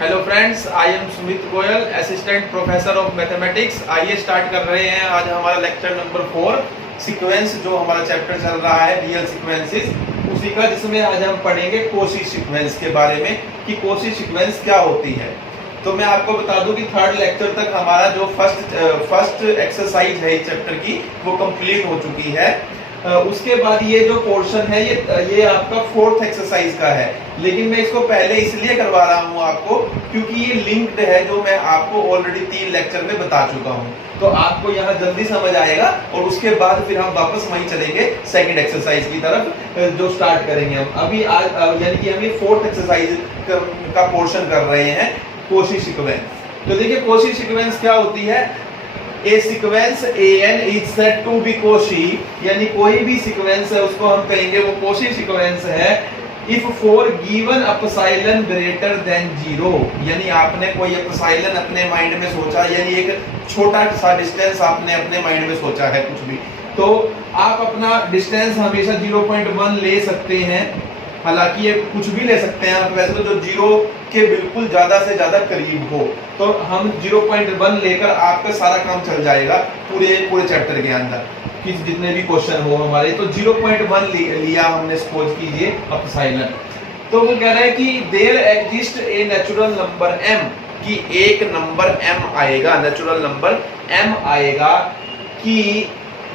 Hello friends, I am Sumit Goyal, assistant professor of mathematics. आइए start कर रहे हैं आज हमारा लेक्चर नंबर 4 सीक्वेंस, जो हमारा चैप्टर चल रहा है रियल सीक्वेंसेस उसी का, जिसमें आज हम पढ़ेंगे कोशी सीक्वेंस के बारे में कि कोशी सीक्वेंस क्या होती है। तो मैं आपको बता दूं कि थर्ड लेक्चर तक हमारा जो फर्स्ट एक्सरसाइज है इस चैप्टर की वो कंप्लीट हो चुकी है। उसके बाद ये जो पोर्शन है ये आपका फोर्थ एक्सरसाइज का है, लेकिन मैं इसको पहले इसलिए करवा रहा हूँ आपको क्योंकि ये लिंक्ड है, जो मैं आपको ऑलरेडी 3 लेक्चर में बता चुका हूँ। तो आपको यहाँ जल्दी समझ आएगा और उसके बाद फिर हम वापस वहीं चलेंगे सेकंड एक्सरसाइज की तरफ, जो स्टार्ट करेंगे हम अभी आज, यानी कि हम ये फोर्थ एक्सरसाइज का पोर्शन कर रहे हैं कोशी सीक्वेंस। तो देखिए कोशी सीक्वेंस क्या होती है। A sequence an is said to be Cauchy, यानी कोई भी सीक्वेंस है उसको हम कहेंगे वो कोशी सीक्वेंस है if for given epsilon greater than 0। यानी आपने कोई एप्सिलॉन अपने माइंड में सोचा, यानी एक छोटा सा डिस्टेंस आपने अपने माइंड में सोचा है कुछ भी, तो आप अपना डिस्टेंस हमेशा 0.1 ले सकते हैं। हालांकि ये कुछ भी ले सकते हैं आप, वैसे तो जो 0 के बिल्कुल ज्यादा से ज्यादा करीब हो, तो हम 0.1 लेकर आपका सारा काम चल जाएगा पूरे चैप्टर के अंदर कि जितने भी क्वेश्चन हो हमारे। तो 0.1 लिया हमने, सपोज कीजिए एप्सिलॉन। तो वो कह रहा है कि there exist a natural number m, कि एक नंबर m आएगा, नेचुरल नंबर m आएगा कि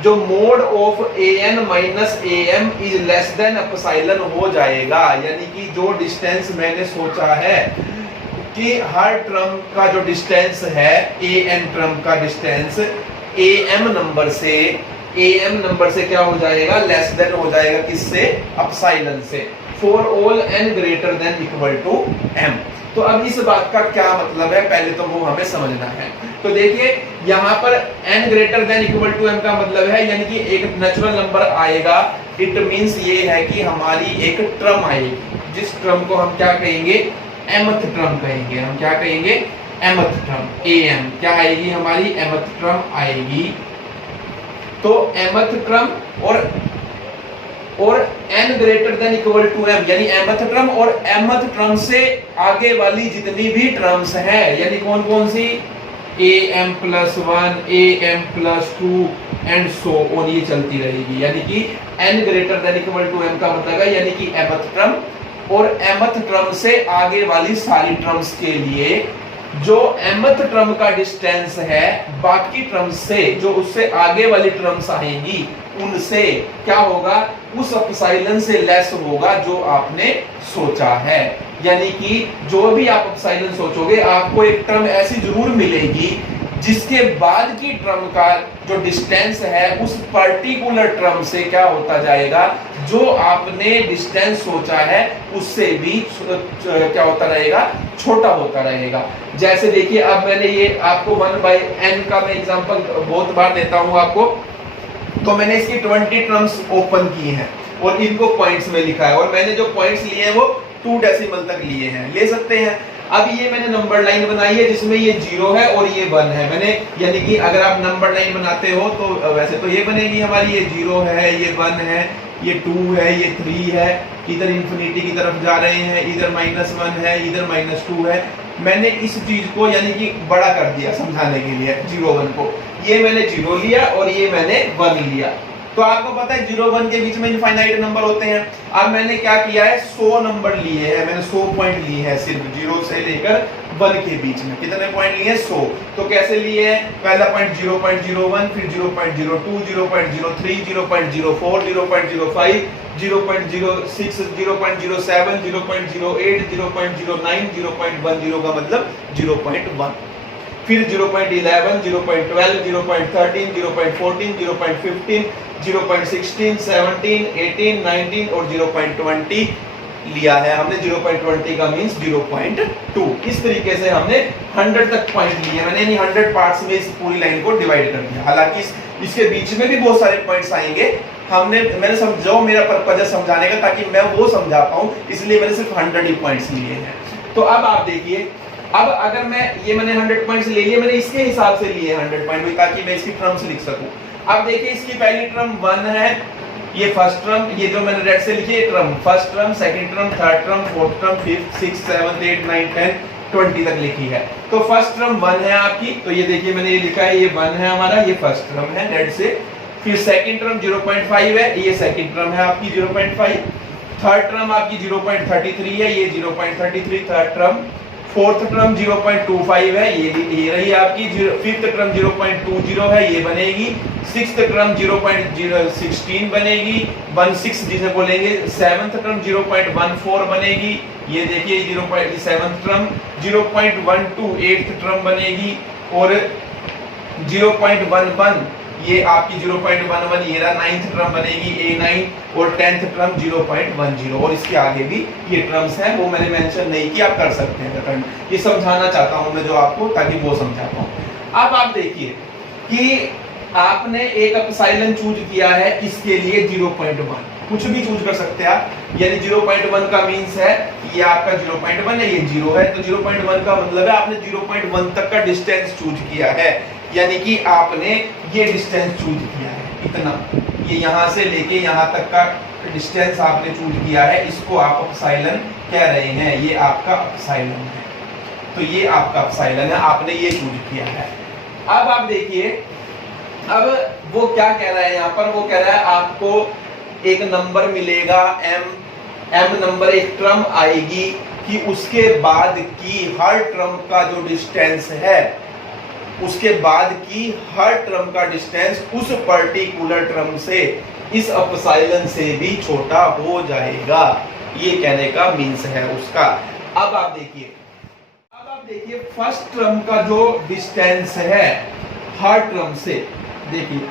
जो mod of an minus am is less than epsilon हो जाएगा। यानी कि जो डिस्टेंस मैंने सोचा है कि हर टर्म का जो डिस्टेंस है an टर्म का डिस्टेंस am नंबर से क्या हो जाएगा, लेस देन हो जाएगा किससे, एप्सिलॉन से, for all n greater than equal to m। तो अब इस बात का क्या मतलब है, पहले तो वो हमें समझना है। तो देखिए यहाँ पर n greater than equal to m का मतलब है, यानी कि एक नेचुरल नंबर आएगा, इट मींस ये है कि हमारी एक टर्म आएगी, जिस टर्म को हम क्या कहेंगे, mth टर्म कहेंगे। हम क्या कहेंगे, mth टर्म, am क्या आएगी, हमारी mth टर्म आएगी। तो mth टर्म और n greater than equal to m, यानी mth टर्म और mth टर्म से आगे वाली जितनी भी टर्म्स हैं, यानी कौन कौन सी, am plus 1, am plus 2 and so on, ये चलती रहेगी। यानी कि n greater than equal to m का मतलब है यानी कि mth टर्म और mth टर्म से आगे वाली सारी टर्म्स के लिए जो mth टर्म का डिस्टेंस है बाकी टर्म से, जो उससे आगे वाली टर्म्स आएंगी उनसे क्या होगा, उस एप्सिलॉन से लेस होगा जो आपने सोचा है। यानी कि जो भी आप एप्सिलॉन सोचोगे आपको एक टर्म ऐसी जरूर मिलेगी जिसके बाद की टर्म का जो डिस्टेंस है उस पर्टिकुलर टर्म से क्या होता जाएगा, जो आपने डिस्टेंस सोचा है उससे भी क्या होता रहेगा, छोटा होता रहेगा। जैसे देखिए अब मैंने ये आपको 1/n का मैं एग्जांपल बहुत बार देता हूं आपको। तो मैंने इसकी 20 टर्म्स ओपन की हैं और इनको पॉइंट्स में लिखा है, और मैंने जो पॉइंट्स लिए हैं वो 2 डेसिमल तक लिए हैं, ले सकते हैं। अब ये मैंने नंबर लाइन बनाई है जिसमें ये 0 है और ये 1 है। मैंने, यानी कि अगर आप नंबर लाइन बनाते हो तो वैसे तो ये बनेगी हमारी, ये 0 है, ये 1 है, ये 2 है, ये 3 है, इधर इंफिनिटी की तरफ जा रहे हैं, इधर -1 है, इधर -2 है। मैंने इस चीज को यानी कि बड़ा कर दिया समझाने के लिए, 0 1 को, ये मैंने 0 लिया और ये मैंने 1 लिया। तो आपको पता है 0 1 के बीच में इनफाइनाइट नंबर होते हैं। अब मैंने क्या किया है, 100 नंबर लिए हैं, मैंने 100 पॉइंट लिए हैं सिर्फ 0 से लेकर 1 के बीच में। कितने पॉइंट लिए हैं, 100। तो कैसे लिए हैं, पहला पॉइंट 0.01, फिर 0.02, 0.03, 0.04, 0.05, 0.06, 0.07, 0.08, 0.09, 0.10 का मतलब 0.1, फिर 0.11, 0.12, 0.13, 0.14, 0.15, 0.16, 17, 18, 19 और 0.20 लिया है हमने। 0.20 का मींस 0.2। इस तरीके से हमने 100 तक पॉइंट लिए मैंने, यानी 100 पार्ट्स में इस पूरी लाइन को डिवाइड कर दिया। हालांकि इसके बीच में भी बहुत सारे पॉइंट्स आएंगे, मैंने समझो, मेरा पर्पज है समझाने का ताकि मैं वो समझा पाऊं, इसलिए मैंने सिर्फ 100 ही पॉइंट्स लिए हैं। तो अब आप देखिए, अब अगर मैंने 100 पॉइंट्स ले लिए, मैंने इसके हिसाब से लिए 100 पॉइंट ताकि मैं इसकी टर्म्स लिख सकूं। अब देखिए इसकी पहली टर्म 1 है, ये फर्स्ट टर्म, ये जो मैंने रेड से लिखी है term, first term, second term, third term, fourth term, fifth, sixth, seventh, eight, 9, 10, 20 तक लिखी है। तो फर्स्ट टर्म 1 है आपकी, तो ये देखिए मैंने ये लिखा है, ये 1 है हमारा, ये फर्स्ट टर्म है नेट से। फिर सेकंड टर्म 0.5 है, ये सेकंड टर्म है आपकी 0.5। थर्ड टर्म आपकी 0.33 है, ये 0.33 थर्ड टर्म। फोर्थ टर्म 0.25 है, ये रही आपकी। फिफ्थ टर्म 0.20 है, ये बनेगी। सिक्स्थ टर्म 0.16 बनेगी, 16 जिसे बोलेंगे। सेवंथ टर्म 0.14 बनेगी, ये देखिए 0.7 टर्म। 0.12 एट्थ टर्म बनेगी, और 0.11 ये आपकी 0.11 ये रहा नाइन्थ टर्म बनेगी, A9। और 10th टर्म 0.10, और इसके आगे भी ये टर्म्स हैं, वो मैंने मेंशन नहीं किया, आप कर सकते हैं। ये समझाना चाहता हूं मैं जो आपको, ताकि वो समझा पाऊं। अब आप देखिए कि आपने एक एप्सिलॉन चूज किया है, इसके लिए 0.1 कुछ भी चूज कर सकते हैं आप। यानी 0.1 का मींस है ये आपका 0.1 है, ये 0 है, तो 0.1 का मतलब है आपने 0.1 तक का डिस्टेंस चूज किया है। यानी कि आपने ये डिस्टेंस चूज किया है, इतना, ये यहां से लेके यहां तक का डिस्टेंस आपने चूज किया है, इसको आप एप्सिलॉन कह रहे हैं। ये आपका एप्सिलॉन है, तो ये आपका एप्सिलॉन है, आपने ये चूज किया है। अब आप देखिए, अब वो क्या कह रहा है यहाँ पर, वो कह रहा है आपको एक नंबर मिलेगा m नंबर, एक टर्म आएगी कि उसके बाद की हर टर्म का जो डिस्टेंस है, उसके बाद की हर टर्म का डिस्टेंस उस पर्टिकुलर टर्म से, इस एप्सिलॉन से भी छोटा हो जाएगा। ये कहने का मीन्स है उसका। अब आप देखिए फर्स्ट टर्म का जो डिस्टेंस है हर टर्म से, देखिए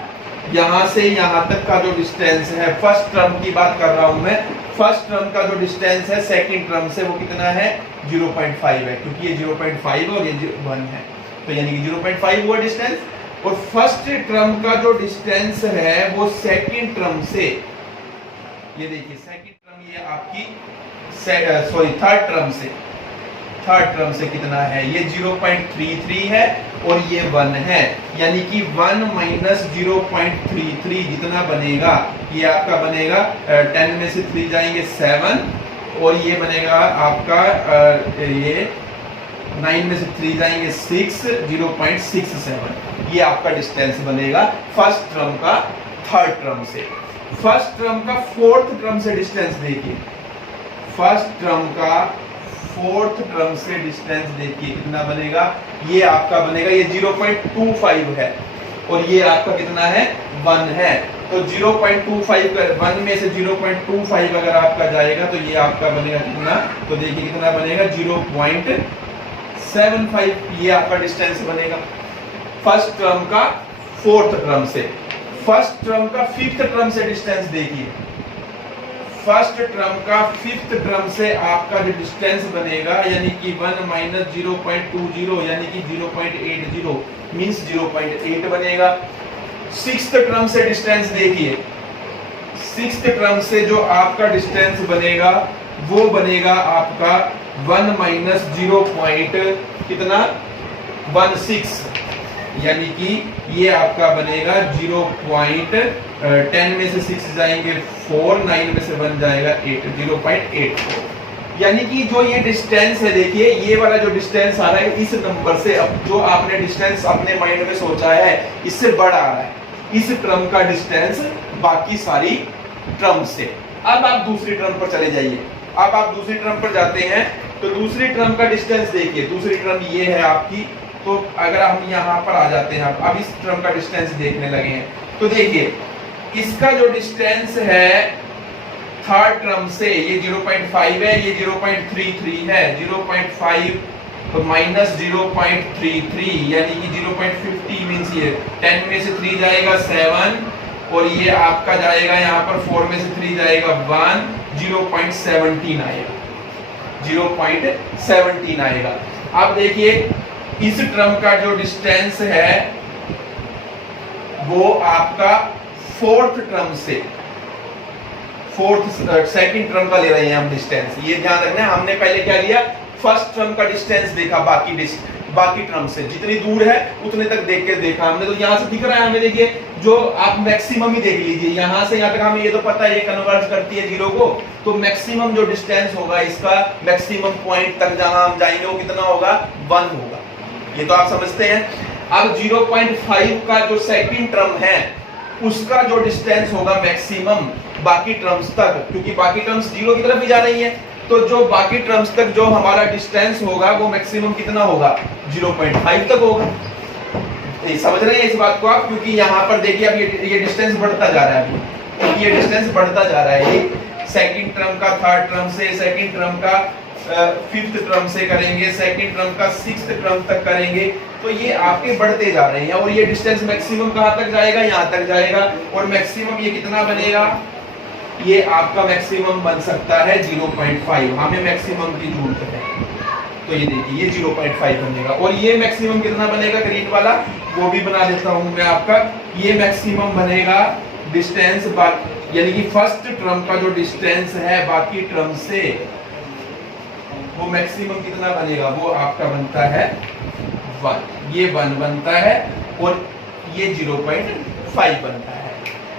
यहां से यहां तक का जो डिस्टेंस है, फर्स्ट टर्म की बात कर रहा हूं मैं। फर्स्ट टर्म का जो डिस्टेंस है सेकंड टर्म से, वो कितना है? 0.5 है, क्योंकि ये 0.5 और ये 1 है, तो यानी कि 0.5 हुआ डिस्टेंस। और फर्स्ट टर्म का जो डिस्टेंस है वो सेकंड टर्म से, ये देखिए सेकंड टर्म, ये आपकी थर्ड टर्म से कितना है? ये 0.33 है और ये 1 है, यानी कि 1 माइनस 0.33 जितना बनेगा, ये आपका बनेगा 10 में से 3 जाएंगे 7, और ये बनेगा आपका ये 9 में से 3 जाएंगे 6, 0.67। ये आपका डिस्टेंस बनेगा फर्स्ट टर्म का थर्ड टर्म से। फर्स्ट टर्म का फोर्थ टर्म से डिस्टेंस देखिए, फर्स्ट टर्म का फोर्थ टर्म से डिस्टेंस देखिए कितना बनेगा? ये आपका बनेगा, ये 0.25 है और ये आपका कितना है? 1 है। तो 0.25 का 1 में से 0.25 अगर आपका जाएगा तो ये आपका बनेगा कितना? तो देखिए कितना बनेगा? 0.75। ये आपका डिस्टेंस बनेगा फर्स्ट टर्म का फोर्थ टर्म से। फर्स्ट टर्म का फिफ्थ टर्म से डिस्टेंस देखिए, फर्स्ट टर्म का फिफ्थ टर्म से आपका जो डिस्टेंस बनेगा, यानी कि 1 माइनस 0.20 यानी कि 0.80 मींस 0.8 बनेगा। सिक्स्थ टर्म से डिस्टेंस देखिए, सिक्स्थ टर्म से जो आपका डिस्टेंस बनेगा वो बनेगा आपका 1 माइनस 0. 16, यानी कि ये आपका बनेगा 0.10 में से 6 जाएंगे 4, 9 में से 1 जाएगा 8, 0.84। यानी कि जो ये डिस्टेंस है, देखिए ये वाला जो डिस्टेंस आ रहा है इस नंबर से, अब जो आपने डिस्टेंस अपने माइंड में सोचा है इससे बड़ा आ रहा है, इस टर्म का डिस्टेंस बाकी सारी टर्म से। अब आप दूसरी टर्म पर चले जाइए। अब आप दूसरी टर्म पर जाते हैं तो दूसरी टर्म का डिस्टेंस देखिए, दूसरी टर्म ये है आपकी। तो अगर हम यहाँ पर आ जाते हैं, अब इस टर्म का डिस्टेंस देखने लगे हैं, तो देखिए इसका जो डिस्टेंस है थर्ड टर्म से, ये 0.5 है, ये 0.33 है। 0.5 तो माइनस 0.33 यानी कि 0.50 मींस ये 10 में से 3 जाएगा 7, और ये आपका जाएगा यहाँ पर 4 में से 3 जाएगा 1, 0.17 आएगा, 0.17 आएगा। अब देखिए इस टर्म का जो डिस्टेंस है वो आपका फोर्थ टर्म से, सेकंड टर्म का ले रहे हैं हम डिस्टेंस। ये ध्यान रखना है, हमने पहले क्या लिया? फर्स्ट टर्म का डिस्टेंस देखा, बाकी टर्म से, जितनी दूर है उतने तक देख के देखा हमने। तो यहाँ से दिख रहा है हमें, देखिए जो आप मैक्सिमम ही देख लीजिए, यहाँ से यहाँ तक हमें ये तो पता है ये कन्वर्ज करती है 0 को, तो मैक्सिमम जो डिस्टेंस होगा इसका मैक्सिमम पॉइंट तक जहां हम जाएंगे वो कितना होगा, 1 होगा। ये तो आप समझते हैं। अब 0.5 का जो सेकंड टर्म है उसका जो डिस्टेंस होगा मैक्सिमम बाकी टर्म्स तक, क्योंकि बाकी टर्म्स 0 की तरफ ही जा रही है, तो जो बाकी टर्म्स तक जो हमारा डिस्टेंस होगा वो मैक्सिमम कितना होगा, 0.5 तक होगा। समझ रहे हैं इस बात को आप, क्योंकि यहाँ पर देखिए अब ये डिस्टेंस बढ़ता जा रहा है, अभी ये डिस्टेंस बढ़ता जा रहा है। ये सेकंड टर्म का थर्ड टर्म से, सेकंड टर्म का फिफ्थ टर्म से करेंगे, सेकंड टर्म का सिक्स्थ टर्म तक करेंगे, तो ये आपके बढ़ते जा रहे हैं। और ये डिस्टेंस मैक्सिमम कहाँ तक जाएगा, यहाँ तक जाएगा। और मैक्सिमम ये कितना बनेगा, ये आपका मैक्सिमम बन सकता है 0.5, हमें मैक्सिमम की जरूरत है। तो ये देखिए ये 0.5 बनेगा। और ये मैक्सिमम कितना बनेगा ग्रीन वाला, वो भी बना देता हूं मैं आपका। ये मैक्सिमम बनेगा डिस्टेंस यानी कि फर्स्ट टर्म का जो डिस्टेंस है बाकी टर्म से, वो मैक्सिमम कितना बनेगा, वो आपका बनता है 1। ये 1 बनता है और ये 0.5 बनता है।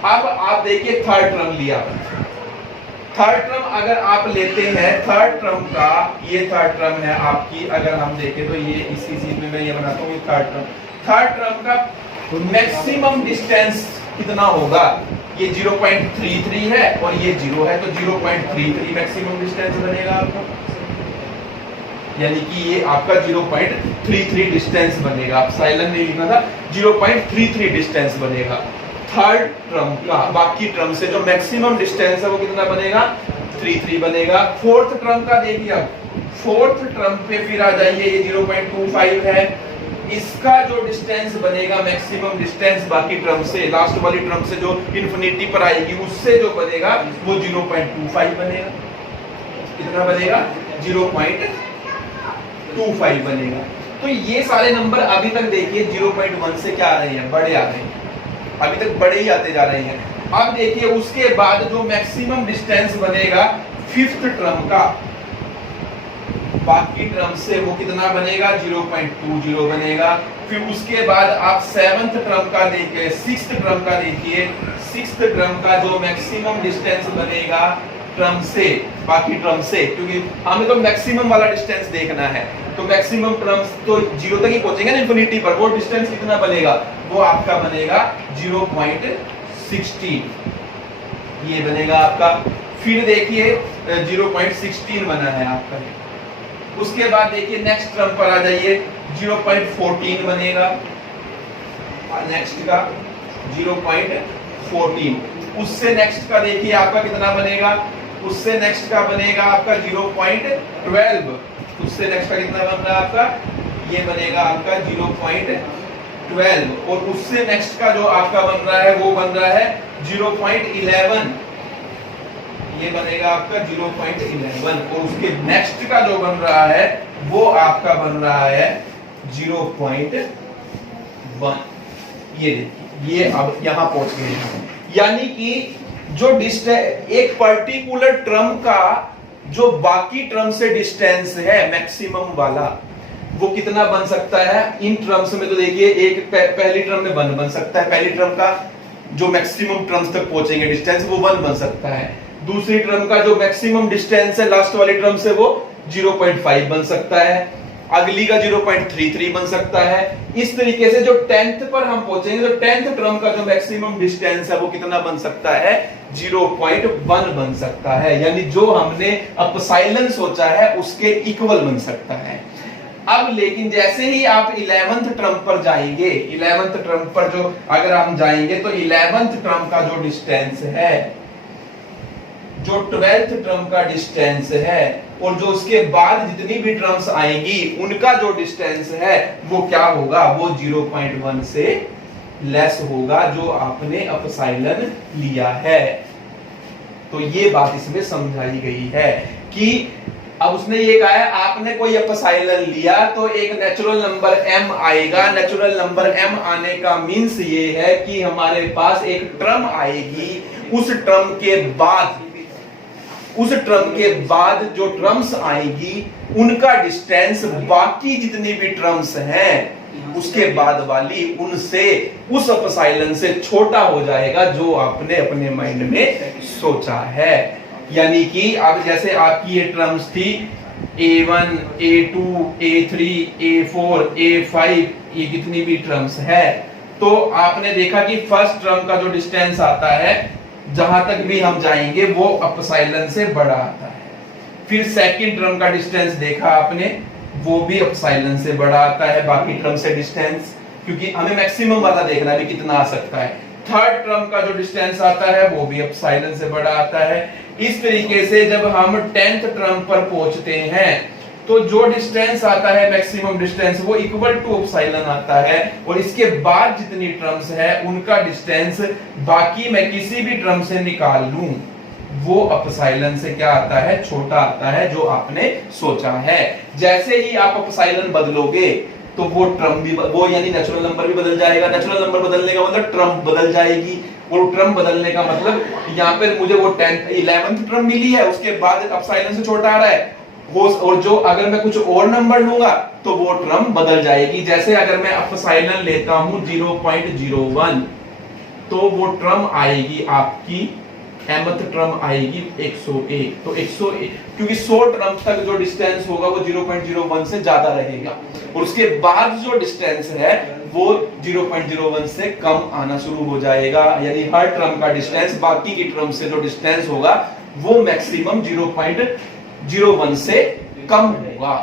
अब आप देखिए थर्ड टर्म लिया, थर्ड टर्म अगर आप लेते हैं, थर्ड टर्म का ये थर्ड टर्म है आपकी, अगर हम देखें तो ये इसी चीज में मैं ये बनाता हूँ, थर्ड टर्म का मैक्सिमम डिस्टेंस कितना होगा, ये 0.33 है और ये 0 है, तो 0.33 मैक्सिमम डिस्टेंस बनेगा आपका, यानी कि ये आपका 0.33 डिस्टेंस बनेगा। आप साइलेंट नहीं लिखना था, 0.33 डिस्टेंस बनेगा थर्ड टर्म का। बाकी टर्म से जो मैक्सिमम डिस्टेंस है वो कितना बनेगा, 33 बनेगा। फोर्थ टर्म का देखिए, अब फोर्थ टर्म पे फिर आ जाइए, ये 0.25 है, इसका जो डिस्टेंस बनेगा मैक्सिमम डिस्टेंस बाकी टर्म से, लास्ट वाली टर्म से जो इन्फिनिटी पर आएगी उससे जो बनेगा वो 0.25 बनेगा। कितना बनेगा, 0.25 बनेगा। तो ये सारे नंबर अभी तक देखिए 0.1 से क्या आ रहे हैं, बड़े आ रहे हैं, अभी तक बड़े ही आते जा रहे हैं। अब देखिए उसके बाद जो मैक्सिमम डिस्टेंस बनेगा फिफ्थ टर्म का बाकी टर्म से, वो कितना बनेगा, 0.20 बनेगा। फिर उसके बाद आप सेवंथ टर्म का देखिए, सिक्स्थ टर्म का देखिए, सिक्स्थ टर्म का जो मैक्सिमम डिस्टेंस बनेगा टर्म से, बाकी टर्म से, क्योंकि हमें तो मैक्सिमम वाला डिस्टेंस देखना है, तो मैक्सिमम टर्म्स तो 0 तक ही पहुंचेंगे ना इन्फिनिटी पर, वो डिस्टेंस कितना बनेगा, वो आपका बनेगा 0.16, ये बनेगा आपका। फिर देखिए 0.16 बना है आपका। उसके बाद देखिए नेक्स्ट टर्म पर आ जाइए, 0.14 बनेगा, नेक्स्ट का 0.14। उससे नेक्स्ट का देखिए आपका कितना बनेगा, उससे नेक्स्ट का बनेगा आपका 0.12। उससे नेक्स्ट का कितना बन रहा है आपका, ये बनेगा आपका 0.12। और उससे नेक्स्ट का जो आपका बन रहा है वो बन रहा है 0.11, ये बनेगा आपका 0.11। और उसके नेक्स्ट का जो बन रहा है वो आपका बन रहा है 0.1। ये देखिए ये अब यहां पहुंच गए हैं, यानी कि जो डिस्टेंस एक पर्टिकुलर टर्म का जो बाकी टर्म से डिस्टेंस है मैक्सिमम वाला, वो कितना बन सकता है इन टर्म्स में। तो देखिए एक पहली टर्म में 1 बन सकता है, पहली टर्म का जो मैक्सिमम टर्म्स तक पहुंचेंगे डिस्टेंस वो 1 बन सकता है। दूसरी टर्म का जो मैक्सिमम डिस्टेंस है लास्ट वाली टर्म से वो 0.5 बन सकता है, अगली का 0.33 बन सकता है। इस तरीके से जो 10th पर हम पहुंचेंगे, तो 10th टर्म का जो मैक्सिमम डिस्टेंस है वो कितना बन सकता है, 0.1 बन सकता है, यानी जो हमने अपसाइलन सोचा है उसके इक्वल बन सकता है। अब लेकिन जैसे ही आप 11th टर्म पर जाएंगे, 11th टर्म पर जो अगर हम जाएंगे तो 11th टर्म का जो डिस्टेंस है, जो 12th टर्म का डिस्टेंस है, और जो उसके बाद जितनी भी टर्म्स आएंगी उनका जो डिस्टेंस है वो क्या होगा, वो 0.1 से लेस होगा जो आपने अपसाइलन लिया है। तो ये बात इसमें समझाई गई है कि अब उसने ये कहा है आपने कोई अपसाइलन लिया तो एक नेचुरल नंबर m आएगा। नेचुरल नंबर m आने का मीन्स ये है कि हमारे पास एक टर्म आएगी, उस टर्म के बाद उस टर्म के बाद जो टर्म्स आएगी उनका डिस्टेंस बाकी जितनी भी टर्म्स हैं उसके बाद वाली उनसे उस एप्सिलॉन से छोटा हो जाएगा जो आपने अपने माइंड में सोचा है। यानी कि अब जैसे आपकी ये टर्म्स थी A1, A2, A3, A4, A5, ये कितनी भी टर्म्स है, तो आपने देखा कि फर्स्ट टर्म का जो डिस्टेंस आता है जहां तक भी हम जाएंगे वो एप्सिलॉन से बड़ा आता है। फिर सेकंड टर्म का डिस्टेंस देखा आपने, वो भी एप्सिलॉन से बड़ा आता है बाकी टर्म से डिस्टेंस, क्योंकि हमें मैक्सिमम वाला देखना है कि कितना आ सकता है। थर्ड टर्म का जो डिस्टेंस आता है वो भी एप्सिलॉन से बड़ा आता है। इस तरीके से जब हम 10th टर्म पर पहुंचते हैं तो जो डिस्टेंस आता है मैक्सिमम डिस्टेंस वो इक्वल टू एप्सिलॉन आता है, और इसके बाद जितनी टर्म्स है उनका डिस्टेंस बाकी मैं किसी भी टर्म से निकाल लूं वो एप्सिलॉन से क्या आता है, छोटा आता है जो आपने सोचा है। जैसे ही आप एप्सिलॉन बदलोगे तो वो टर्म भी वो यानी नेचुरल नंबर भी बदल जाएगा। नेचुरल नंबर बदलने का मतलब टर्म बदल जाएगी, और टर्म बदलने का मतलब यहाँ पे मुझे वो 11th टर्म मिली है उसके बाद एप्सिलॉन से छोटा आ रहा है, और जो अगर मैं कुछ और नंबर लूंगा तो वो टर्म बदल जाएगी। जैसे अगर मैं एप्सिलॉन लेता हूं 0.01 तो वो टर्म आएगी आपकी mth टर्म आएगी 101। तो 101 क्योंकि 100 टर्म तक जो डिस्टेंस होगा वो 0.01 से ज्यादा रहेगा, और उसके बाद जो डिस्टेंस है वो 0.01 से कम आना शुरू हो जाएगा। यानी हर टर्म का डिस्टेंस बाकी की टर्म से जो डिस्टेंस होगा वो मैक्सिमम 0.01 से कम होगा।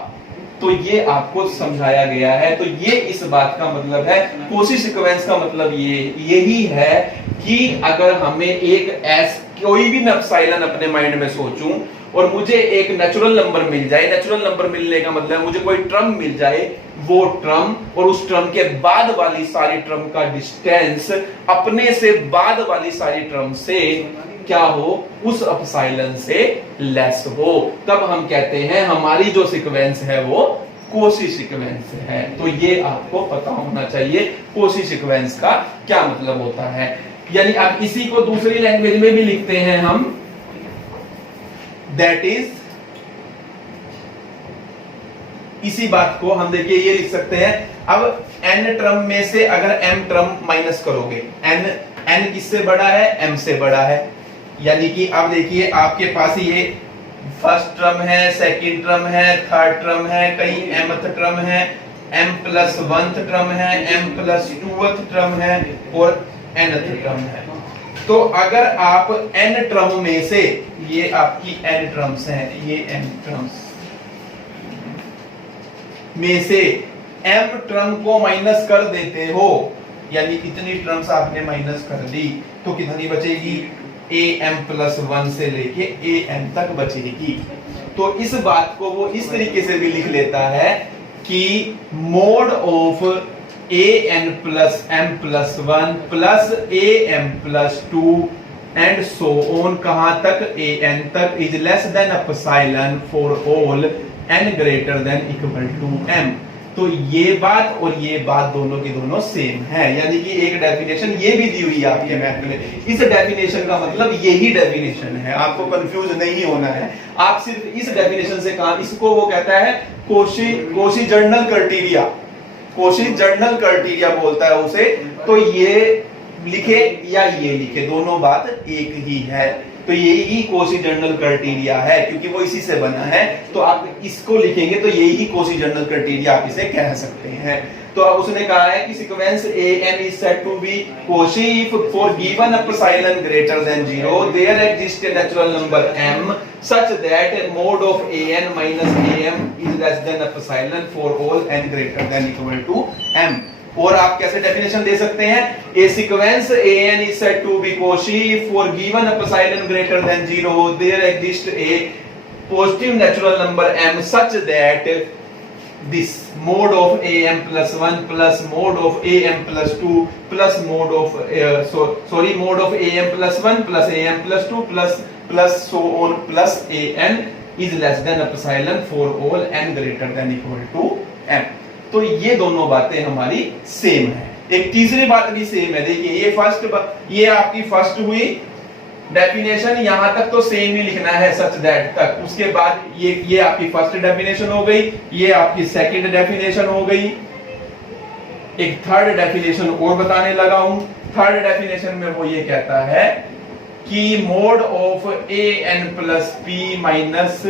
तो ये आपको समझाया गया है। तो ये इस बात का मतलब है, कोशी सीक्वेंस का मतलब यही है कि अगर हमें एक कोई भी मैं एप्सिलॉन अपने माइंड में सोचूं और मुझे एक नेचुरल नंबर मिल जाए, नेचुरल नंबर मिलने का मतलब मुझे कोई टर्म मिल जाए, वो टर्म और उस टर्म के बाद वाली सारी टर्म का डिस्टेंस अपने से बाद वाली सारी टर्म से क्या हो, उस एप्सिलॉन से लेस हो, तब हम कहते हैं हमारी जो सीक्वेंस है वो कोशी सीक्वेंस है। तो ये आपको पता होना चाहिए कोशी सीक्वेंस का क्या मतलब होता है। यानी अब इसी को दूसरी लैंग्वेज में भी लिखते हैं हम, दैट इज, इसी बात को हम देखिए ये लिख सकते हैं। अब n टर्म में से अगर m टर्म माइनस करोगे, n किससे बड़ा है, m से बड़ा है। यानी कि अब देखिए आपके पास ये फर्स्ट टर्म है, सेकंड टर्म है, थर्ड टर्म है, कहीं mth टर्म है, m+1th टर्म है, m+2th टर्म है और nth टर्म है। तो अगर आप n टर्म में से, ये आपकी n टर्म्स हैं, ये n टर्म्स में से m टर्म को माइनस कर देते हो, यानी इतनी टर्म्स आपने माइनस कर दी, तो कितनी बचेगी, am+1 से लेके an तक बचेगी। तो इस बात को वो इस तरीके से भी लिख लेता है कि mod of an+m+1 plus am+2 and so on, कहां तक, an तक, is less than epsilon for all n greater than equal to m। तो ये बात और ये बात दोनों की दोनों सेम है। यानी कि एक डेफिनेशन ये भी दी हुई है आपके मैथ में, इस डेफिनेशन का मतलब यही डेफिनेशन है, आपको कंफ्यूज नहीं होना है। आप सिर्फ इस डेफिनेशन से कहा, इसको वो कहता है Cauchy general criteria, Cauchy general criteria बोलता है उसे। तो ये लिखे या ये लिखे, दोनों बात एक ही है। तो यही कोशी जर्नल क्राइटेरिया है, क्योंकि वो इसी से बना है। तो आप इसको लिखेंगे तो यही कोशी जर्नल क्राइटेरिया आप इसे कह सकते हैं। तो अब उसने कहा है कि sequence an is said to be Cauchy if for given epsilon greater than 0 there exists a natural number m such that mod of an minus am is less than epsilon for all n greater than equal to m। और आप कैसे definition दे सकते हैं, a sequence an is said to be Cauchy if for given epsilon greater than 0 there exists a positive natural number m such that this mode of am+1 plus mode of am+2 plus mode of mode of am+1 plus am+2 plus so on plus an is less than epsilon for all n greater than equal to m। तो ये दोनों बातें हमारी same है। एक तीसरी बात भी सेम है, देखिए ये आपकी फर्स्ट हुई डेफिनेशन यहां तक तो सेम ही लिखना है, सच दैट तक। उसके बाद ये आपकी फर्स्ट डेफिनेशन हो गई, ये आपकी सेकंड डेफिनेशन हो गई। एक थर्ड डेफिनेशन और बताने लगा हूं। थर्ड डेफिनेशन में वो ये कहता है कि mod of a n plus p minus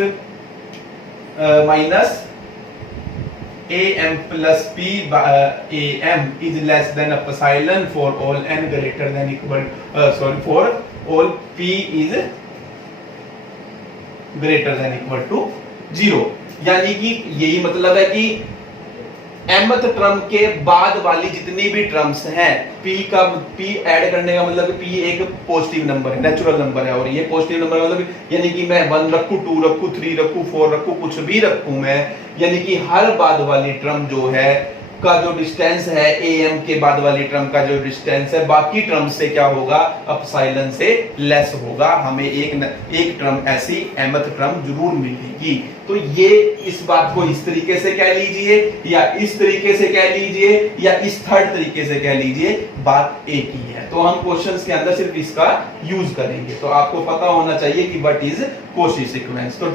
a m plus p a m is less than epsilon for all n greater than equal for all p is greater than equal to 0। यानी कि यही मतलब है कि mth term के बाद वाली जितनी भी टर्म्स हैं, p ऐड करने का मतलब p एक पॉजिटिव नंबर है, नेचुरल नंबर है, और ये पॉजिटिव नंबर मतलब यानी कि मैं 1 रखूं, 2 रखूं, 3 रखूं, 4 रखूं, कुछ भी रखूं मैं, यानी कि हर बाद वाली टर्म जो है का जो डिस्टेंस है am के बाद वाली टर्म का जो डिस्टेंस है बाकी टर्म से क्या होगा, एप्सिलॉन से लेस होगा। हमें एक टर्म ऐसी mth टर्म जरूर मिलेगी। तो ये इस बात को इस तरीके से कह लीजिए या इस तरीके से कह लीजिए या इस थर्ड तरीके से कह लीजिए, बात एक ही है। तो हम क्वेश्चंस के अंदर सिर्फ इसका यूज करेंगे। तो आपको पता होना चाहिए कि व्हाट इज कॉची सीक्वेंस। तो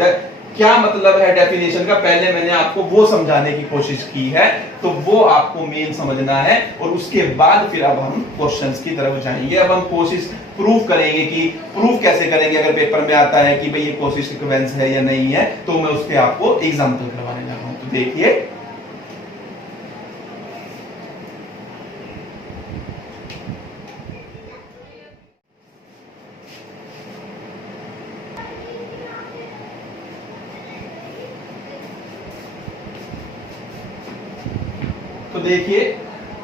क्या मतलब है डेफिनेशन का, पहले मैंने आपको वो समझाने की कोशिश की है, तो वो आपको मेन समझना है, और उसके बाद फिर अब हम क्वेश्चंस की तरफ जाएंगे। अब हम कोशिश प्रूफ करेंगे कि प्रूफ कैसे करेंगे, अगर पेपर में आता है कि भाई ये कॉची सीक्वेंस है या नहीं है, तो मैं उसके आपको एग्जांपल करवाने लगा हूं। तो देखिए, तो देखिए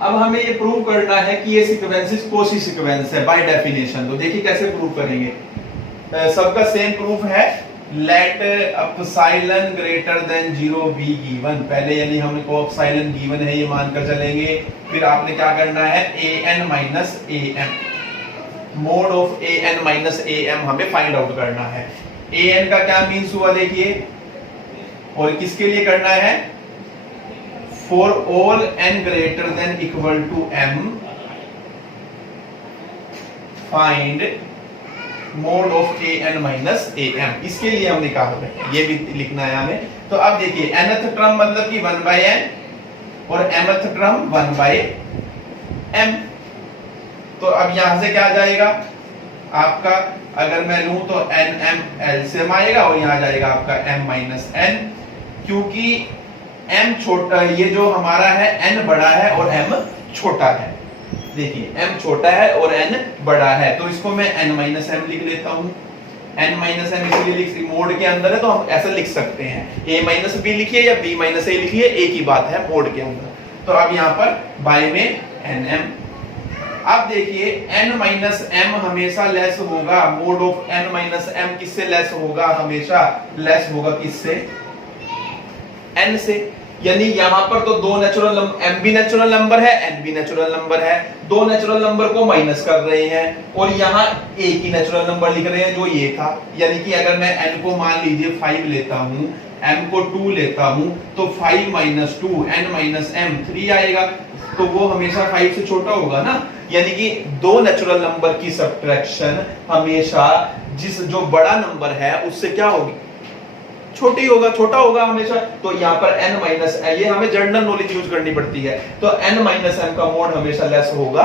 अब हमें ये प्रूव करना है कि ये सीक्वेंसेस कॉची सीक्वेंस है बाय डेफिनेशन। तो देखिए कैसे प्रूव करेंगे। सबका सेम प्रूफ है, let epsilon greater than 0 be given. पहले यानी हमको एप्सिलॉन गिवन है ये मानकर चलेंगे। फिर आपने क्या करना है, a n minus a m, mod of a n minus a m हमें फाइंड आउट करना है। ए एन का क्या मीन्स हुआ देखिए, और किसके लिए करना है, for all n greater than equal to m find mode of a n minus a m। इसके लिए हम निकाल रहे हैं, ये भी लिखना है हमें। तो अब देखिए nth टर्म मतलब कि 1 by n और mth टर्म 1 by m। तो अब यहां से क्या आ जाएगा आपका, अगर मैं लूं तो n m LCM आएगा और यहां जाएगा आपका m minus n, क्योंकि m छोटा, ये जो हमारा है n बड़ा है और m छोटा है। देखिए m छोटा है और n बड़ा है, तो इसको मैं n माइनस m लिख लेता हूं। n माइनस m इसलिए मोड के अंदर है तो हम ऐसा लिख सकते हैं, a माइनस b लिखिए या b माइनस a लिखिए, एक ही बात है मोड के अंदर। तो अब यहाँ पर बाय में nm। अब देखिए n माइनस m हमेशा लेस होगा, mode of n minus m किससे लेस होगा, हमेशा लेस होगा किससे, n से। यानी यहां पर तो दो नेचुरल नंबर, m भी नेचुरल नंबर है, n भी नेचुरल नंबर है, दो नेचुरल नंबर को माइनस कर रहे हैं और यहां एक ही नेचुरल नंबर लिख रहे हैं जो ये था। यानी कि अगर मैं n को मान लीजिए 5 लेता हूं, m को 2 लेता हूं, तो 5 माइनस 2 n माइनस m 3 आएगा, तो वो हमेशा 5 से छोटा होगा ना। यानी कि दो नेचुरल नंबर की सब्ट्रैक्शन हमेशा जिस जो बड़ा नंबर है उससे क्या होगी, छोटी होगा, छोटा होगा हमेशा। तो यहाँ पर n माइनस ये हमें जनरल नॉलेज यूज करनी पड़ती है, तो n माइनस m का मोड हमेशा लेस होगा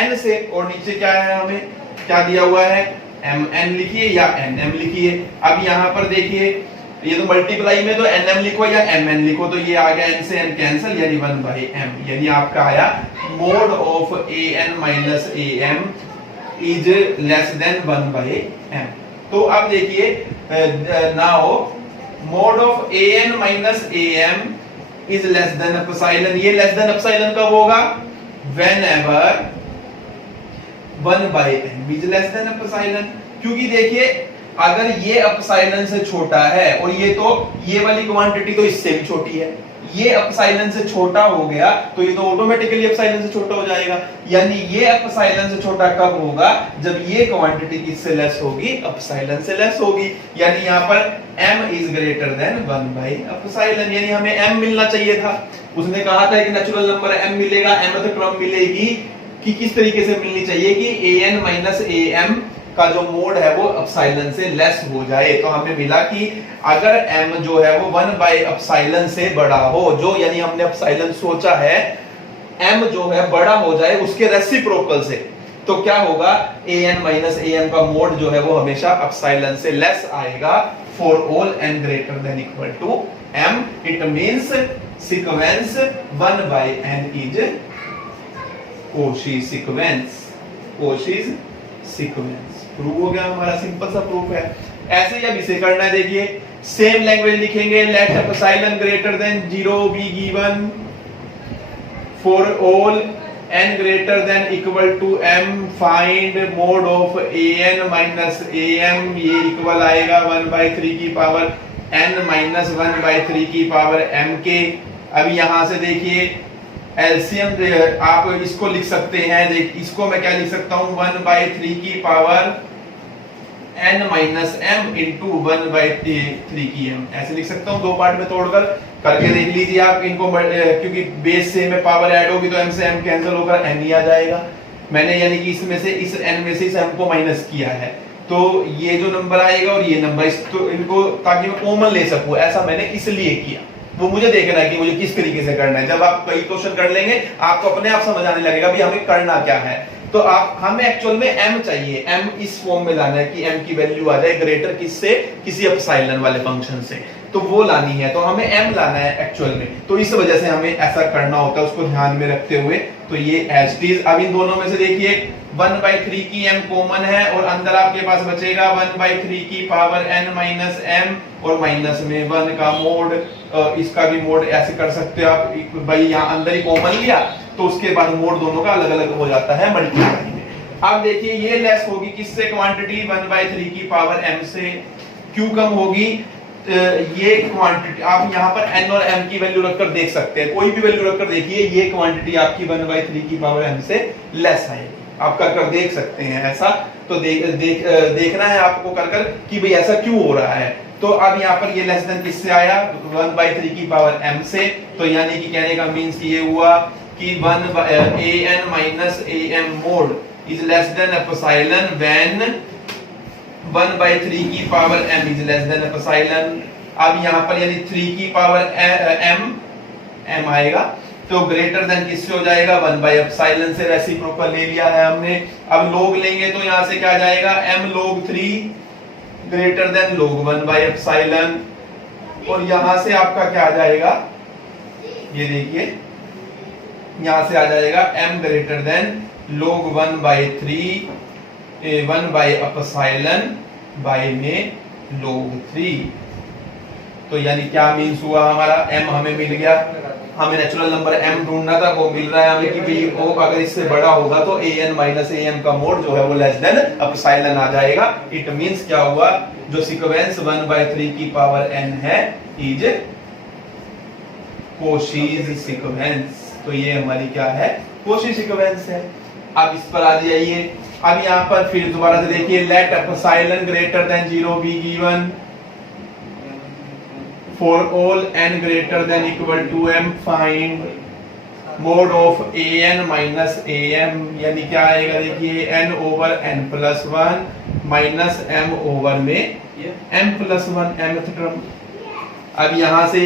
n से। और नीचे क्या है, हमें क्या दिया हुआ है, mn लिखिए या nm लिखिए। अब यहाँ पर देखिए ये तो मल्टीप्लाई में तो nm लिखो या mn लिखो, तो ये आ गया n से n कैंसिल, यानी 1 by m, यानी आपका आया mode of an minus am is less then 1 by m। तो अब देखिए now mode of an minus am is less than epsilon. ये लेस देन एप्सिलॉन कब होगा, whenever 1 by m is less than epsilon. क्योंकि देखिए अगर ये एप्सिलॉन से छोटा है और ये वाली क्वांटिटी तो इससे भी छोटी है, ये एप्सिलॉन से छोटा हो गया तो ये तो ऑटोमेटिकली एप्सिलॉन से छोटा हो जाएगा। यानी ये एप्सिलॉन से छोटा कब होगा, जब ये क्वांटिटी किससे लेस होगी, एप्सिलॉन से लेस होगी। यानी यहाँ पर m is greater then 1 by epsilon, यानी हमें m मिलना चाहिए था। उसने कहा था एक नेचुरल नंबर m मिलेगा, mth टर्म मिलेगी कि किस तरीके से मिलनी चाहिए कि an माइनस am का जो मोड है वो एप्सिलॉन से लेस हो जाए। तो हमें मिला कि अगर m जो है वो 1 बाय एप्सिलॉन से बड़ा हो, जो यानी हमने एप्सिलॉन सोचा है m जो है बड़ा हो जाए उसके रेसिप्रोकल से, तो क्या होगा an माइनस am का मोड जो है वो हमेशा एप्सिलॉन से लेस आएगा for all n greater than equal to m। It means sequence 1 by n is Cauchy sequence. Cauchy sequence prove हो गया हमारा, सिंपल सा प्रूफ है। ऐसे ही अब इसे करना है, देखिए सेम लैंग्वेज लिखेंगे, let epsilon greater than 0 be given for all n greater than equal to m, find mod of an minus am, ये इक्वल आएगा 1/3 की पावर n माइनस 1/3 की पावर m के। अभी यहां से देखिए एलसीएम आप इसको लिख सकते हैं, देख इसको मैं क्या लिख सकता हूं 1/3 की power n minus m into 1/3 की m, ऐसे लिख सकता हूं दो पार्ट में तोड़कर। करके देख लीजिए आप इनको, क्योंकि बेस से में पावर ऐड होगी तो m से m कैंसिल होकर n ही आ जाएगा। मैंने यानी कि इसमें से इस n में से इस m को माइनस किया है, तो ये जो नंबर आएगा और ये नंबर तो इनको ताकि मैं कॉमन ले सकूं, ऐसा मैंने इसलिए किया। वो मुझे देखना है कि मुझे किस तरीके से करना है। जब आप कई क्वेश्चन कर लेंगे आपको अपने आप समझ आने लगेगा भी हमें करना क्या है। तो आप हमें एक्चुअल में m चाहिए, m इस फॉर्म में लाना है कि m की वैल्यू आ जाए ग्रेटर किससे, किसी एप्सिलॉन वाले फंक्शन से, तो वो लानी है। तो हमें m लाना है एक्चुअल में, तो इस वजह से हमें ऐसा करना होता है, उसको ध्यान में रखते हुए। तो ये एज इट इज। अब इन दोनों में से देखिए 1/3 की m कॉमन है और अंदर आपके पास बचेगा 1/3 की पावर n माइनस m और माइनस में 1 का मोड। इसका भी मोड ऐसे कर सकते हो आप, भाई यहाँ अंदर ही कॉमन लिया तो उसके बाद मोड दोनों का अलग अलग हो जाता है मल्टीप्लाई में। अब देखिए ये लेस होगी किससे, क्वांटिटी 1/3 की पावर m से। क्यों कम होगी, ये क्वांटिटी आप यहाँ पर n और m की वैल्यू रखकर देख सकते हैं, कोई भी वैल्यू रखकर देखिए ये क्वांटिटी आपकी 1/3 की पावर m से लेस आएगी। आप कर देख सकते हैं ऐसा। तो देखना है आपको कर कि भाई ऐसा क्यों हो रहा है। तो अब यहाँ पर ये लेस देन किससे आया, 1/3 की पावर m से। तो यानी कि कहने का मीन्स ये हुआ कि an minus am mode is less than epsilon when 1/3 की power m is less than epsilon. अब यहाँ पर यानी 3 की पावर m आएगा, तो ग्रेटर देन किससे हो जाएगा 1/एप्सिलॉन से, रेसिप्रोकल ले लिया है हमने। अब log लेंगे तो यहाँ से क्या जाएगा m log 3 greater than log 1/एप्सिलॉन, और यहां से आपका क्या आ जाएगा, ये देखिए यहां से आ जाएगा m ग्रेटर देन log 1/3 1/एप्सिलॉन बाय में log 3। तो यानी क्या मीन्स हुआ, हमारा m हमें मिल गया, हमें नेचुरल नंबर m ढूंढना था, वो मिल रहा है हमें कि भाई वो अगर इससे बड़ा होगा तो an माइनस am का मोड जो है वो लेस देन एप्सिलॉन आ जाएगा। इट मींस क्या हुआ, जो सीक्वेंस 1/3 की पावर n है इज Cauchy सीक्वेंस। तो ये हमारी क्या है, Cauchy सीक्वेंस है। अब इस पर आ जाइए, अब यहाँ पर फिर दोबारा से देखिए, let epsilon greater than 0 be given for all n greater than equal to m, find mode of an minus am, यानी क्या आएगा देखिए n over n plus 1 minus m over में m प्लस 1 mth टर्म। अब यहाँ से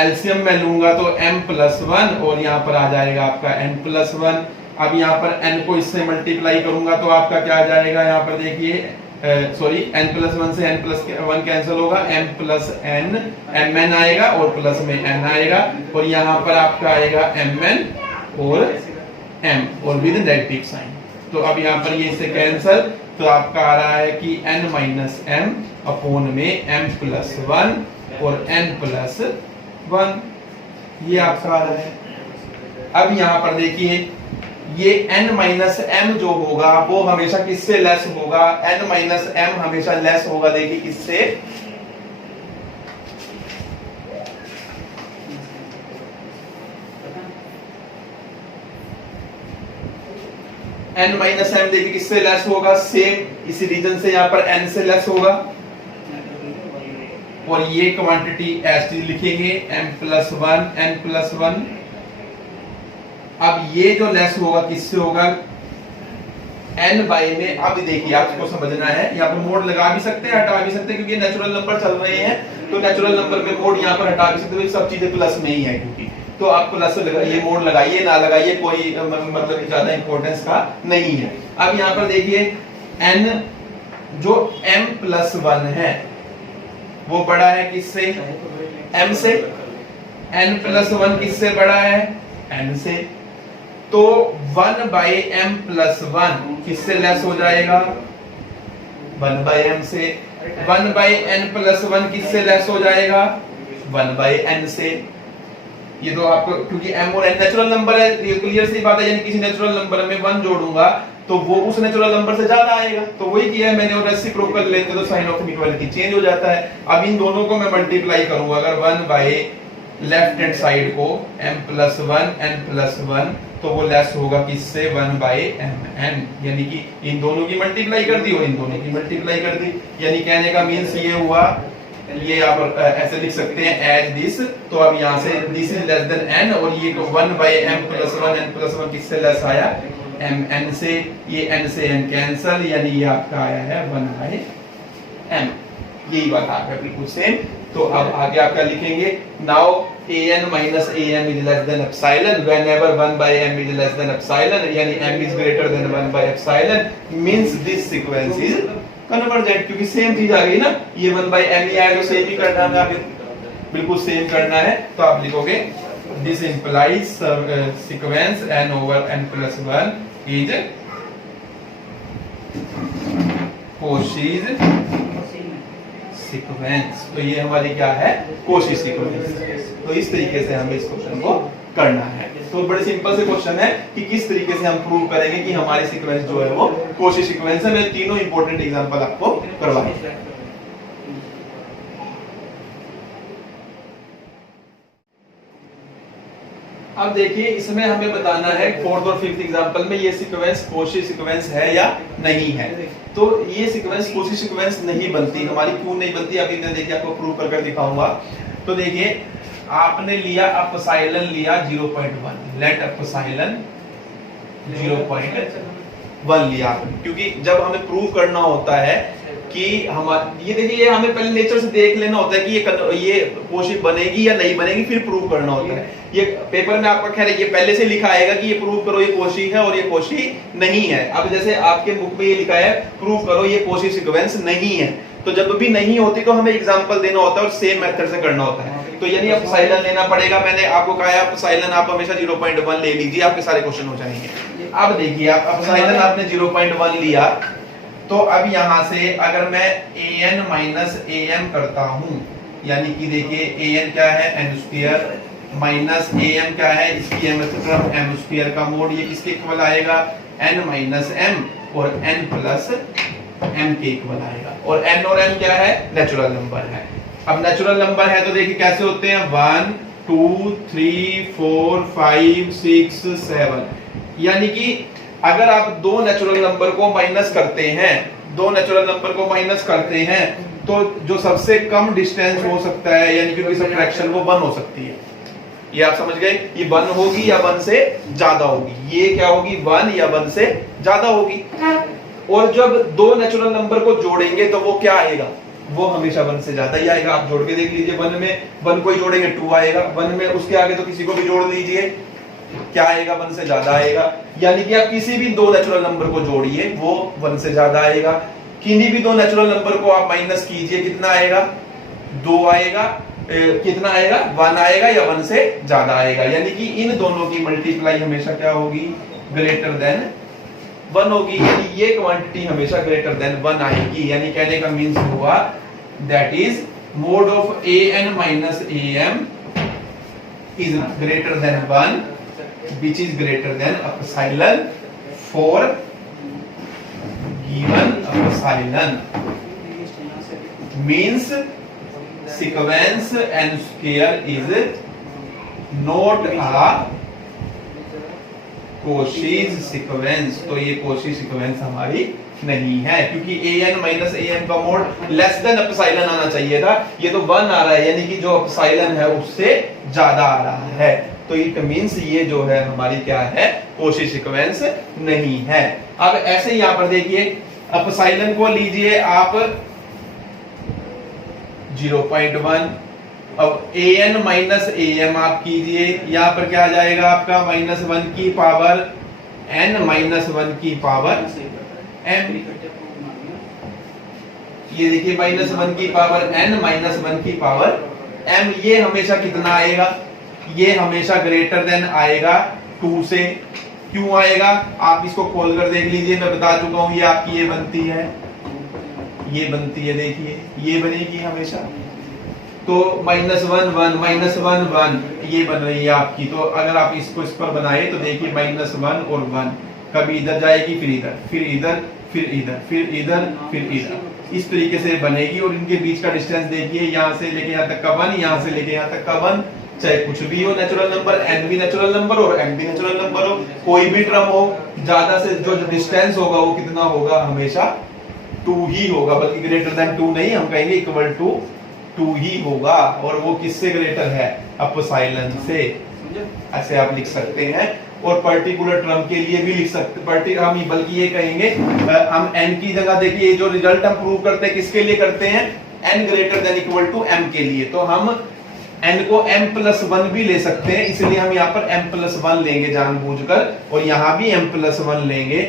LCM में लूंगा तो m प्लस 1 और यहाँ पर आ जाएगा आपका n प्लस 1। अब यहाँ पर n को इससे मल्टीप्लाई करूंगा तो आपका क्या आ जाएगा, यहाँ पर देखिए सॉरी n प्लस 1 से n प्लस 1 कैंसिल होगा, m प्लस n mn आएगा और प्लस में n आएगा, और यहाँ पर आपका आएगा mn और m और विद नेगेटिव साइन। तो अब यहाँ पर ये इससे कैंसिल, तो आपका आ रहा है कि n माइनस m अपॉन में m प्लस 1 और n प्लस 1, ये आपका आ रहा है। अब यहाँ पर देखिए ये n माइनस m जो होगा वो हमेशा किससे लेस होगा, n माइनस m हमेशा लेस होगा, देखिए किससे, n माइनस m देखिए किससे लेस होगा, सेम इसी रीजन से यहाँ पर n से लेस होगा, और ये क्वांटिटी ऐसे लिखेंगे m प्लस 1 n प्लस 1। अब ये जो लेस होगा किससे होगा, n बाई में, अब देखिए आपको समझना है, यहाँ पर मोड लगा भी सकते हैं हटा भी सकते हैं, क्योंकि नेचुरल नंबर चल रहे हैं तो नेचुरल नंबर में मोड यहाँ पर हटा भी सकते हैं, सब चीजें प्लस में ही है क्योंकि, तो आप प्लस ये मोड लगाइए ना लगाइए कोई मतलब ज्यादा इंपॉर्टेंस का नहीं है। अब यहाँ पर देखिए n जो m+1 है वो बड़ा है किससे, m से, n+1 किससे बड़ा है, n से, तो 1/m+1 किससे लेस हो जाएगा, 1/m से, 1/n+1 किससे लेस हो जाएगा, 1/n से। ये तो आपको, क्योंकि m और n नेचुरल नंबर है, ये क्लियर सी बात है, यानी किसी नेचुरल नंबर में 1 जोड़ूंगा तो वो उस नेचुरल नंबर से ज्यादा आएगा, तो वही किया है मैंने, और रेसिप्रोकल लेते तो साइन ऑफ इक्वालिटी चेंज हो जाता है। अब इन दोनों को मैं मल्टीप्लाई करूंगा, अगर 1 बाय लेफ्ट हैंड साइड को m+1 n+1 तो वो लेस होगा किससे, 1/mn, यानी कि इन दोनों की मल्टीप्लाई कर दी और इन दोनों की मल्टीप्लाई कर दी, यानी कहने का मीन्स ये हुआ, ये आप ऐसे लिख सकते हैं एज दिस, तो अब यहाँ से this is less then n, और ये 1/m+1 n+1 किससे लेस आया, mn से, ये n से n कैंसल, यानी ये आपका आया है 1/m, यही बात आ गया बिल्कुल सेम। तो अब आगे आपका लिखेंगे, now an minus am is less than epsilon whenever 1/m is less than epsilon, यानी m is greater than 1/epsilon means this sequence is convergent, क्योंकि सेम चीज आ गई ना, ये 1/m ही आएगा तो सेम ही करना है, आगे बिल्कुल सेम करना है। तो आप लिखोगे this implies sequence n over n+1 is Cauchy's sequence. तो ये हमारी क्या है, कोशी सीक्वेंस। तो इस तरीके से हमें इस क्वेश्चन को करना है। तो बड़े सिंपल से क्वेश्चन है कि किस तरीके से हम प्रूव करेंगे कि हमारी सीक्वेंस जो है वो कोशी सीक्वेंस है। मैं तीनों इंपॉर्टेंट एग्जांपल आपको करवाऊंगा। अब देखिए इसमें हमें बताना है फोर्थ और फिफ्थ एग्जांपल में ये सीक्वेंस कोशी सीक्वेंस है या नहीं है। तो ये सीक्वेंस कोशी सीक्वेंस नहीं बनती हमारी, क्यों नहीं बनती अभी मैं देखिए आपको प्रूव कर दिखाऊंगा। तो देखिए आपने लिया एप्सिलॉन लिया 0.1, लेट एप्सिलॉन 0.1 लिया आपने, क्योंकि जब हमें प्रूव करना होता है कि हमारे ये देखिए हमें पहले नेचर से देख लेना होता है कि ये कोशी बनेगी या नहीं बनेगी, फिर प्रूव करना होता है। ये पेपर में आपका खैर ये पहले से लिखा आएगा कि ये प्रूव करो ये कोशी है और ये कोशी नहीं है। अब जैसे आपके बुक में ये लिखा है प्रूव करो ये कोशी सीक्वेंस नहीं है, तो जब भी नहीं होती तो हमें एग्जांपल देना होता है और सेम मेथड से करना होता है। तो यानी एप्सिलॉन लेना पड़ेगा। मैंने आपको कहा है एप्सिलॉन आप हमेशा 0.1 ले लीजिए, आपके सारे क्वेश्चन हो जाएंगे। अब देखिए आप एप्सिलॉन आपने 0.1 लिया, तो अब यहां से अगर मैं an माइनस am करता हूं, यानी कि देखिए an क्या है n स्क्वायर माइनस am क्या है इसकी m स्क्वायर का मोड, ये किसके इक्वल आएगा n माइनस m और n प्लस m के इक्वल आएगा। और n और m क्या है, नेचुरल नंबर है। अब नेचुरल नंबर है तो देखिए कैसे होते हैं 1 2 3 4 5 6 7, यानी कि अगर आप दो नेचुरल नंबर को माइनस करते हैं, दो नेचुरल नंबर को माइनस करते हैं तो जो सबसे कम डिस्टेंस हो सकता है यानी कि सब्ट्रैक्शन वो 1 हो सकती है। ये आप समझ गए, ये 1 होगी या 1 से ज्यादा होगी, ये क्या होगी 1 या 1 से ज्यादा होगी। और जब दो नेचुरल नंबर को जोड़ेंगे तो वो क्या आएगा, वो हमेशा 1 से ज्यादा ही आएगा। आप जोड़ के देख लीजिए, 1 में 1 को ही जोड़ेंगे 2 आएगा, 1 में उसके आगे तो किसी को भी जोड़ लीजिए क्या आएगा 1 से ज्यादा आएगा। यानी कि आप किसी भी दो नेचुरल नंबर को जोड़िए वो 1 से ज्यादा आएगा। किन्हीं भी दो नेचुरल नंबर को आप माइनस कीजिए, कितना आएगा 2 आएगा, कितना आएगा 1 आएगा या 1 से ज्यादा आएगा। यानी कि इन दोनों की मल्टीप्लाई हमेशा क्या होगी, ग्रेटर देन 1 होगी, यानी ये क्वांटिटी हमेशा ग्रेटर देन 1 आएगी। यानी कहने का मीन्स हुआ that is mode of an minus am is greater than 1 which is greater than epsilon for given epsilon means sequence n square is not a Cauchy's sequence। तो ये Cauchy sequence हमारी नहीं है, क्योंकि an माइनस am का mode less than epsilon आना चाहिए था, ये तो 1 आ रहा है, यानी कि जो एप्सिलॉन है उससे ज्यादा आ रहा है। तो इट मींस ये जो है हमारी क्या है, कोशी सीक्वेंस नहीं है। अब ऐसे ही यहां पर देखिए एप्सिलॉन को लीजिए आप 0.1, अब an माइनस am आप कीजिए, यहां पर क्या आ जाएगा आपका -1 की पावर n माइनस 1 की पावर m। ये देखिए -1 की पावर n माइनस 1 की पावर m, ये हमेशा कितना आएगा, ये हमेशा ग्रेटर देन आएगा 2 से। क्यों आएगा, आप इसको खोल कर देख लीजिए, मैं बता चुका हूं ये आपकी ये बनती है, ये बनती है, देखिए ये बनेगी हमेशा। तो -1 1 -1 1 ये बन रही है आपकी। तो अगर आप इसको इस पर बनाए तो देखिए -1 और 1 कभी इधर जाएगी, फिर इधर, फिर इधर, फिर इधर, फिर इधर, फिर इधर, इस तरीके से बनेगी। और इनके बीच का डिस्टेंस देखिए, यहाँ से लेके यहाँ तक का 1, यहाँ से लेके यहाँ तक का 1, चाहे कुछ भी हो नेचुरल नंबर, n भी नेचुरल नंबर और m भी नेचुरल नंबर हो, कोई भी टर्म हो, ज्यादा से जो डिस्टेंस होगा वो कितना होगा, हमेशा 2 ही होगा, बल्कि ग्रेटर देन 2 नहीं, हम कहेंगे इक्वल टू 2 ही होगा। और वो किससे ग्रेटर है, एप्सिलॉन से। ऐसे आप लिख सकते हैं। और पर्टिकुलर टर्म के लिए भी लिख सकते, हम बल्कि ये कहेंगे हम n की जगह देखिए जो रिजल्ट हम प्रूव करते हैं किसके लिए करते हैं, n greater than equal to m के लिए। तो हम n को m+1 भी ले सकते हैं, इसलिए हम यहाँ पर m+1 लेंगे जानबूझकर, और यहाँ भी m+1 लेंगे,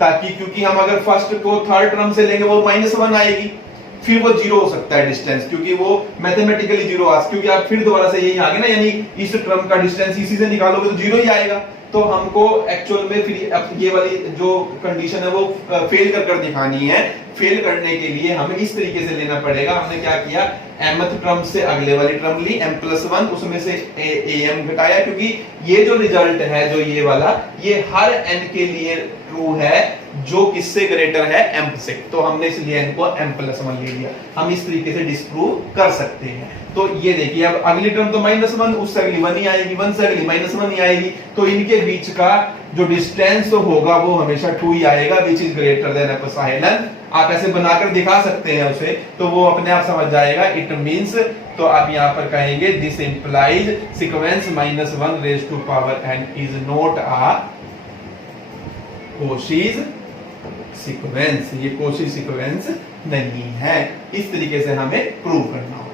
ताकि क्योंकि हम अगर फर्स्ट को थर्ड टर्म से लेंगे वो -1 आएगी, फिर वो 0 हो सकता है डिस्टेंस, क्योंकि वो मैथमेटिकली 0 आ, क्योंकि आप फिर दोबारा से यही आगे ना, यानी इस टर्म का डिस्टेंस इसी से निकालोगे तो 0 ही आएगा। तो हमको एक्चुअल में फिर ये वाली जो कंडीशन है वो फेल कर दिखानी है। फेल करने के लिए हमें इस तरीके से लेना पड़ेगा। हमने क्या किया, mth टर्म से अगले वाली टर्म ली m+1, उसमें से am घटाया, क्योंकि ये जो रिजल्ट है जो ये वाला, ये हर n के लिए ट्रू है जो किससे ग्रेटर है, m से। तो हमने इसलिए n को m+1 ले लिया। हम इस तरीके से डिस्प्रूव कर सकते हैं। तो ये देखिए, अब अगली टर्म तो -1, उससे अगली 1 ही आएगी, 1 से अगली -1 ही आएगी, तो इनके बीच का जो डिस्टेंस होगा वो हमेशा 2 ही आएगा, which is greater then epsilon. आप ऐसे बनाकर दिखा सकते हैं उसे, तो वो अपने आप समझ जाएगा। इट मींस, तो आप यहाँ पर कहेंगे this implies sequence -1 raise to power n is not a Cauchy's sequence, ये कोशी सीक्वेंस नहीं है। इस तरीके से हमें प्रूव करना होगा।